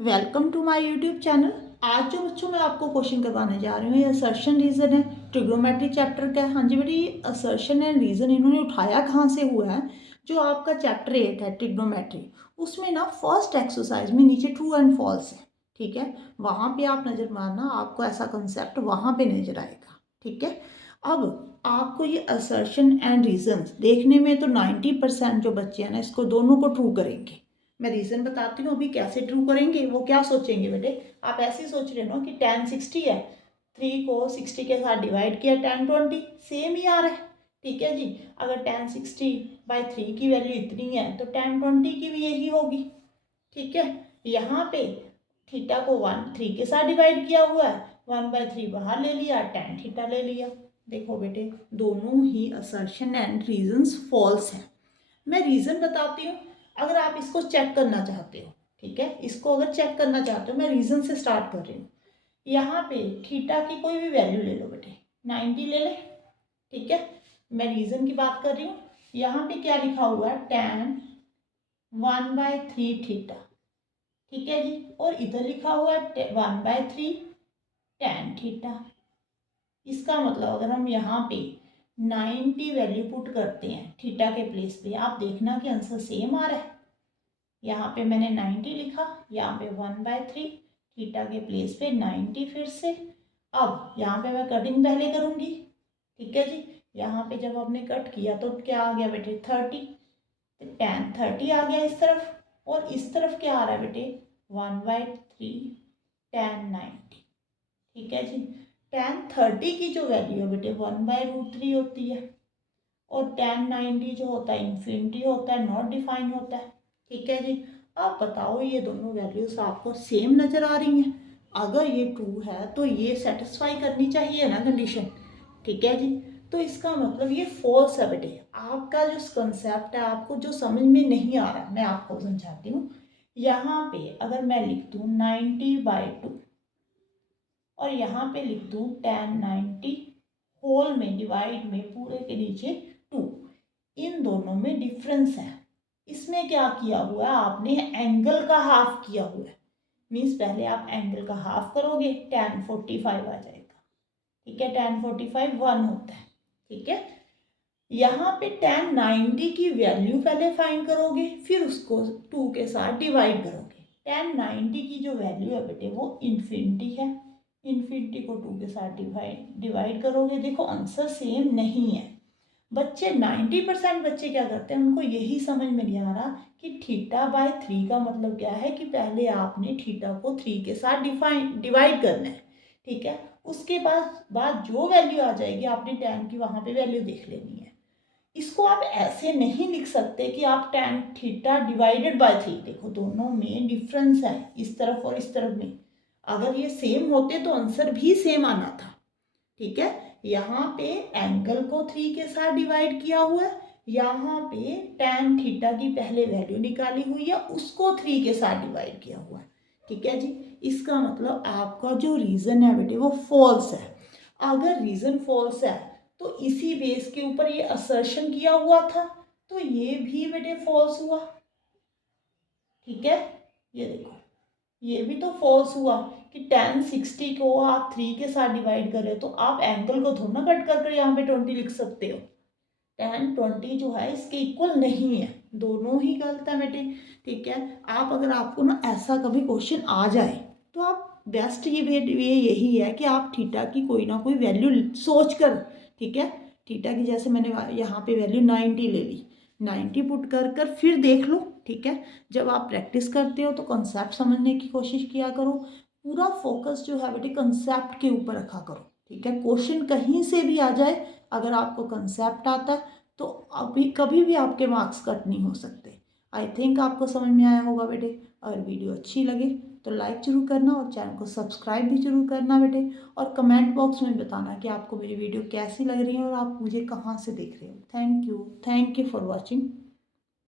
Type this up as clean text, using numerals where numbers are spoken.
Welcome to my YouTube channel. आज जो बच्चों मैं आपको क्वेश्चन करवाने जा रही हूँ ये असर्शन रीज़न है, ट्रिग्नोमेट्री चैप्टर का है। हाँ जी बेटी, ये असर्शन एंड रीज़न इन्होंने उठाया कहाँ से हुआ है? जो आपका चैप्टर 8 है ट्रिग्नोमेट्री, उसमें ना फर्स्ट एक्सरसाइज में नीचे ट्रू एंड फॉल्स है। ठीक है, वहाँ पे आप नज़र मारना, आपको ऐसा कंसेप्ट वहाँ पे नजर आएगा। ठीक है, अब आपको ये असर्शन एंड रीजन देखने में तो 90% जो बच्चे हैं ना इसको दोनों को ट्रू करेंगे। मैं रीज़न बताती हूँ अभी कैसे ट्रू करेंगे। वो क्या सोचेंगे बेटे, आप ऐसे ही सोच रहे हो ना कि tan 60 है, 3 को 60 के साथ डिवाइड किया tan 20 सेम ही आ रहा है। ठीक है जी, अगर tan 60/3 की वैल्यू इतनी है तो tan 20 की भी यही होगी। ठीक है, यहाँ पे थीटा को 3 के साथ डिवाइड किया हुआ है, 1/3 बाहर ले लिया, tan थीटा ले लिया। देखो बेटे, दोनों ही असर्शन एंड रीजंस फॉल्स हैं। मैं रीज़न बताती हूँ, अगर आप इसको चेक करना चाहते हो। ठीक है, इसको अगर चेक करना चाहते हो, मैं रीज़न से स्टार्ट कर रही हूँ। यहाँ पे थीटा की कोई भी वैल्यू ले लो बेटे, 90 ले ले। ठीक है, मैं रीज़न की बात कर रही हूँ। यहाँ पे क्या लिखा हुआ है, tan 1/3 थीटा। ठीक है जी, और इधर लिखा हुआ है 1/3 tan थीटा। इसका मतलब अगर हम यहाँ पे 90 वैल्यू पुट करते हैं थीटा के प्लेस पे, आप देखना कि आंसर सेम आ रहा है। यहाँ पे मैंने 90 लिखा, यहाँ पे 1/3 थीटा के प्लेस पे 90 फिर से। अब यहाँ पे मैं कटिंग पहले करूँगी। ठीक है जी, यहाँ पे जब आपने कट किया तो क्या आ गया बेटे, 30। तो tan 30 आ गया इस तरफ, और इस तरफ क्या आ रहा है बेटे, 1/3 tan 90। ठीक है जी, tan 30 की जो वैल्यू है बेटे 1/√3 होती है, और tan 90 जो होता है इन्फिनिटी होता है, नॉट डिफाइन होता है। ठीक है जी, आप बताओ ये दोनों वैल्यूज आपको सेम नज़र आ रही हैं? अगर ये ट्रू है तो ये सेटिस्फाई करनी चाहिए ना कंडीशन। ठीक है जी, तो इसका मतलब ये फॉल्स है बेटे। आपका जो कंसेप्ट है, आपको जो समझ में नहीं आ रहा, मैं आपको समझाती हूँ। यहाँ पे अगर मैं लिख दूँ 90/2 और यहाँ पे लिख दूँ tan 90 होल में डिवाइड में पूरे के नीचे 2, इन दोनों में डिफरेंस है। इसमें क्या किया हुआ है आपने, एंगल का हाफ किया हुआ है। मीन्स पहले आप एंगल का हाफ करोगे, tan 45 आ जाएगा। ठीक है, tan 45 1 होता है। ठीक है, यहाँ पे tan 90 की वैल्यू पहले फाइंड करोगे, फिर उसको 2 के साथ डिवाइड करोगे। tan 90 की जो वैल्यू है बेटे वो इन्फिनिटी है, इन्फिनिटी को 2 के साथ डिवाइड करोगे। देखो आंसर सेम नहीं है। बच्चे 90% बच्चे क्या करते हैं, उनको यही समझ में नहीं आ रहा कि θ/3 का मतलब क्या है, कि पहले आपने थीटा को 3 के साथ डिवाइड करना है। ठीक है, उसके बाद जो वैल्यू आ जाएगी आपने tan की वहाँ पे वैल्यू देख लेनी है। इसको आप ऐसे नहीं लिख सकते कि आप tan θ/3। देखो दोनों में डिफरेंस है, इस तरफ और इस तरफ में। अगर ये सेम होते तो आंसर भी सेम आना था। ठीक है, यहाँ पे एंगल को 3 के साथ डिवाइड किया हुआ है, यहाँ पे tan थीटा की पहले वैल्यू निकाली हुई है, उसको 3 के साथ डिवाइड किया हुआ है। ठीक है जी, इसका मतलब आपका जो रीज़न है बेटे वो फॉल्स है। अगर रीज़न फॉल्स है तो इसी बेस के ऊपर ये असर्शन किया हुआ था, तो ये भी बेटे फॉल्स हुआ। ठीक है, ये देखो ये भी तो फॉल्स हुआ कि tan 60 को आप 3 के साथ डिवाइड कर रहे हो, तो आप एंगल को थोड़ा ना कट कर यहाँ पे 20 लिख सकते हो। tan 20 जो है इसके इक्वल नहीं है, दोनों ही गलत है बेटे। ठीक है, आप अगर आपको ना ऐसा कभी क्वेश्चन आ जाए तो आप बेस्ट ये यही है कि आप थीटा की कोई ना कोई वैल्यू सोच कर, ठीक है, थीटा की जैसे मैंने यहाँ पे वैल्यू 90 ले ली, 90 पुट कर फिर देख लो। ठीक है, जब आप प्रैक्टिस करते हो तो कंसेप्ट समझने की कोशिश किया करो, पूरा फोकस जो है बेटे कंसेप्ट के ऊपर रखा करो। ठीक है, क्वेश्चन कहीं से भी आ जाए, अगर आपको कंसेप्ट आता है तो अभी कभी भी आपके मार्क्स कट नहीं हो सकते। आई थिंक आपको समझ में आया होगा बेटे। अगर वीडियो अच्छी लगे तो लाइक जरूर करना और चैनल को सब्सक्राइब भी जरूर करना बेटे, और कमेंट बॉक्स में बताना कि आपको मेरी वीडियो कैसी लग रही है और आप मुझे कहाँ से देख रहे हो। Thank you for watching.